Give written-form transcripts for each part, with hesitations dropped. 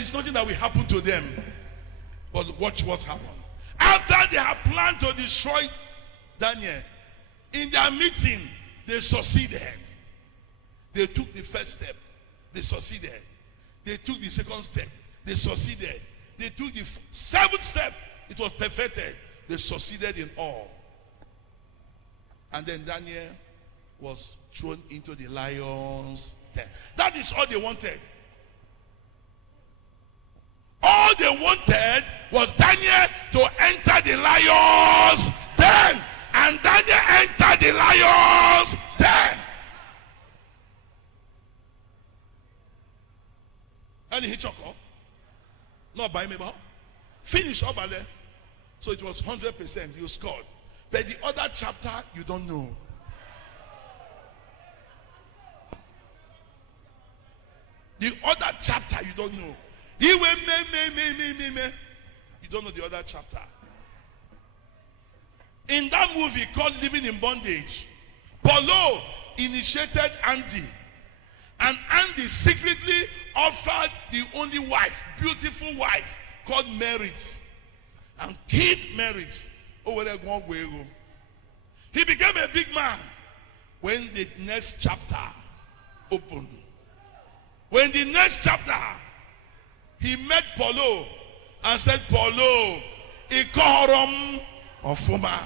is nothing that will happen to them. But watch what happened. After they had planned to destroy Daniel, in their meeting, they succeeded. They took the first step. They succeeded. They took the second step. They succeeded. They took the seventh step. It was perfected. They succeeded in all. And then Daniel was thrown into the lion's den. That is all they wanted. All they wanted was Daniel to enter the lion's den. And Daniel entered the lion's den. And he choke up. Not by me, but finish up there. So it was 100%. You scored. But the other chapter, you don't know. The other chapter, you don't know. He went me. You don't know the other chapter. In that movie called Living in Bondage, Paulo initiated Andy. And Andy secretly offered the only wife, beautiful wife, called Merit. And killed Merit. He became a big man when the next chapter opened. When the next chapter, he met Paulo and said, Paulo, ikorum ofuma.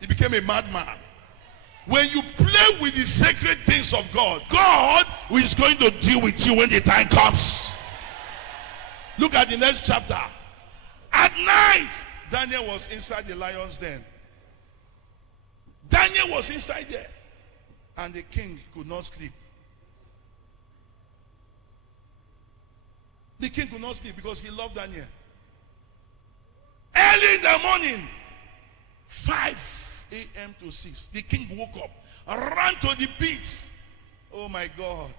He became a madman. When you play with the sacred things of God, God is going to deal with you when the time comes. Look at the next chapter. At night, Daniel was inside the lion's den. Daniel was inside there. And the king could not sleep. The king could not sleep because he loved Daniel. Early in the morning, 5 a.m. to 6, the king woke up, ran to the pit. Oh my God.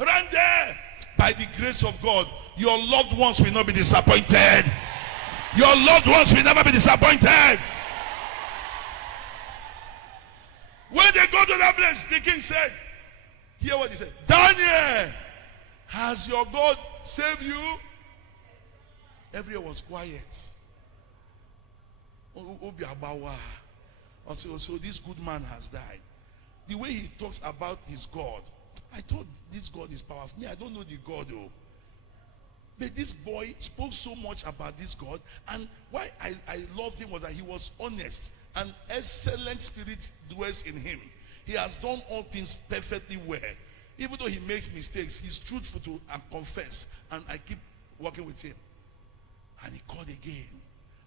Ran there. By the grace of God, your loved ones will not be disappointed. Your loved ones will never be disappointed. When they go to that place, the king said, hear what he said. Daniel, has your God saved you? Everyone was quiet. So this good man has died. The way he talks about his God, I thought this God is powerful. Me, I don't know the God though. But this boy spoke so much about this God, and why I loved him was that he was honest. An excellent spirit dwells in him. He has done all things perfectly well. Even though he makes mistakes, he's truthful to and confess. And I keep working with him. And he called again.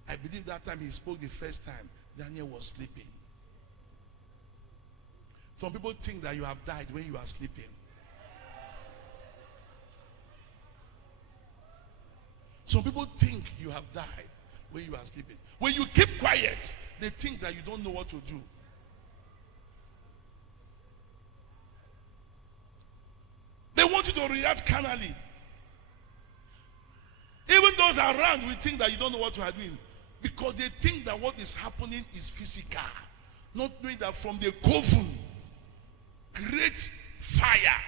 I believe that time he spoke the first time, Daniel was sleeping. Some people think that you have died when you are sleeping. Some people think you have died when you are sleeping. When you keep quiet, they think that you don't know what to do. They want you to react carnally. Even those around will think that you don't know what you are doing. Because they think that what is happening is physical. Not knowing that from the coven, great fire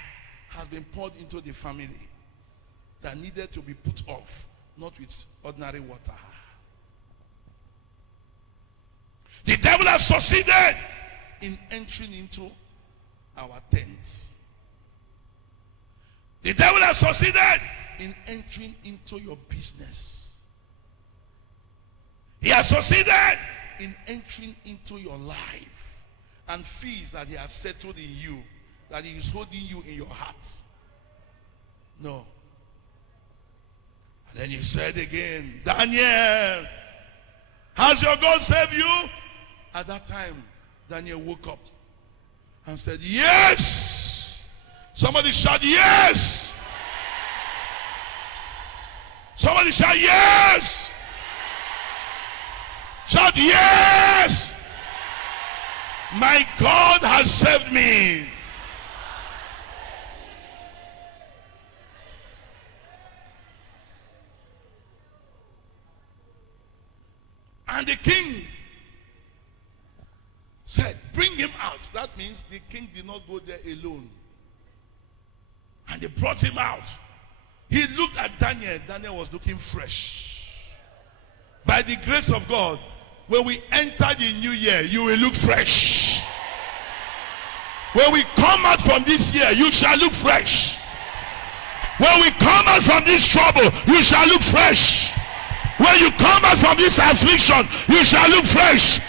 has been poured into the family that needed to be put off, not with ordinary water. The devil has succeeded in entering into our tent. The devil has succeeded in entering into your business. He has succeeded in entering into your life and feels that he has settled in you, that he is holding you in your heart. No. And then you said again, Daniel, has your God saved you? At that time, Daniel woke up and said, yes. Somebody shout, yes. Somebody shout, yes. Shout, yes. My God has saved me. And the king said, bring him out. That means the king did not go there alone. And they brought him out. He looked at Daniel. Daniel was looking fresh. By the grace of God, when we enter the new year, you will look fresh. When we come out from this year, you shall look fresh. When we come out from this trouble, you shall look fresh. When you come out from this affliction, you shall look fresh.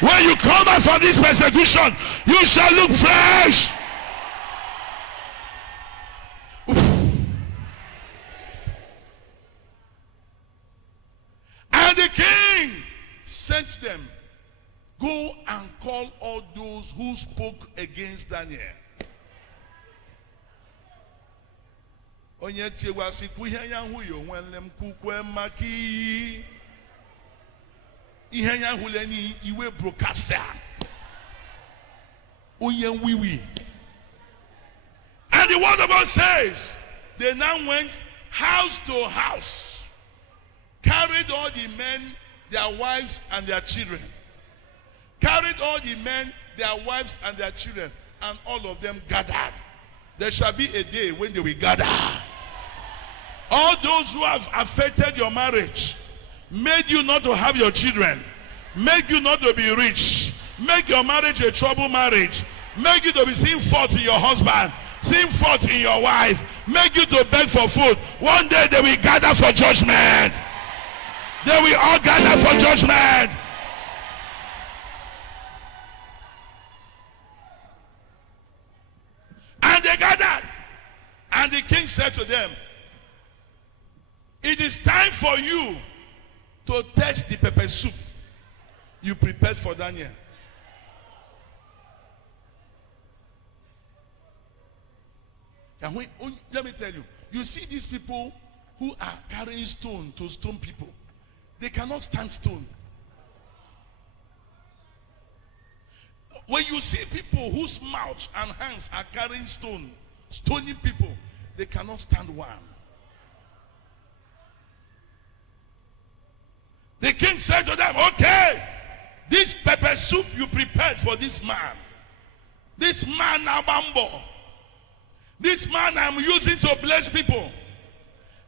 When you come out from this persecution, you shall look fresh. And the king sent them, go and call all those who spoke against Daniel. Onye tiwa siku ihe ya hu yo nwanne m kukwe maki ihe ya hu le ni iwe broadcaster onye wiwi. And the word of God says they now went house to house, carried all the men, their wives and their children, carried all the men, their wives and their children, and all of them gathered. There shall be a day when they will gather. All those who have affected your marriage, made you not to have your children, make you not to be rich, make your marriage a trouble marriage, make you to be seen fault in your husband, seen fault in your wife, make you to beg for food. One day they will gather for judgment. They will all gather for judgment. And they gathered. And the king said to them, it is time for you to test the pepper soup you prepared for Daniel. And let me tell you, you see these people who are carrying stone to stone people. They cannot stand stone. When you see people whose mouths and hands are carrying stone, stoning people, they cannot stand one. The king said to them, okay, this pepper soup you prepared for this man Abambo, this man I'm using to bless people,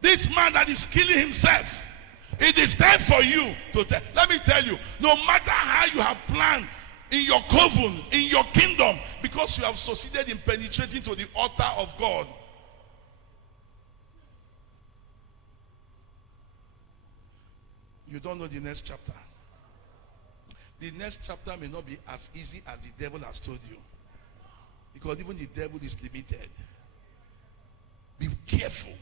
this man that is killing himself, it is time for you to tell. Let me tell you, no matter how you have planned in your coven, in your kingdom, because you have succeeded in penetrating to the altar of God, you don't know the next chapter. The next chapter may not be as easy as the devil has told you, because even the devil is limited. Be careful.